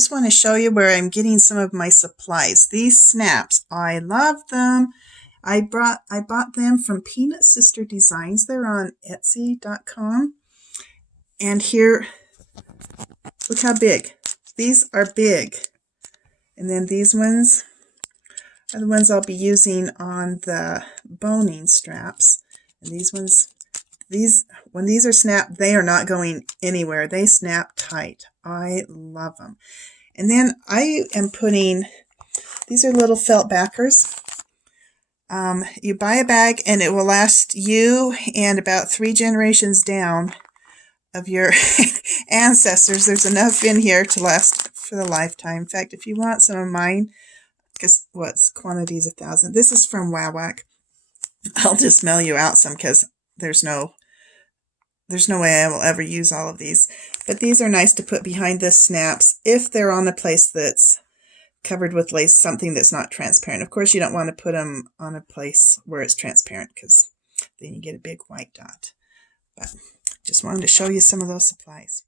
just want to show you where I'm getting some of my supplies. These snaps, I love them. I bought them from Peanut Sister Designs. They're on Etsy.com. And here, look how big. These are big. And then these ones are the ones I'll be using on the boning straps. And these ones, when these are snapped, they are not going anywhere. They snap tight. I love them. And then I am putting, these are little felt backers. You buy a bag and it will last you and about 3 generations down of your ancestors. There's enough in here to last for the lifetime. In fact, if you want some of mine, because what's quantities 1,000. This is from Wawak. I'll just mail you out some because there's no way I will ever use all of these. But these are nice to put behind the snaps if they're on a place that's covered with lace, something that's not transparent. Of course, you don't want to put them on a place where it's transparent because then you get a big white dot. But just wanted to show you some of those supplies.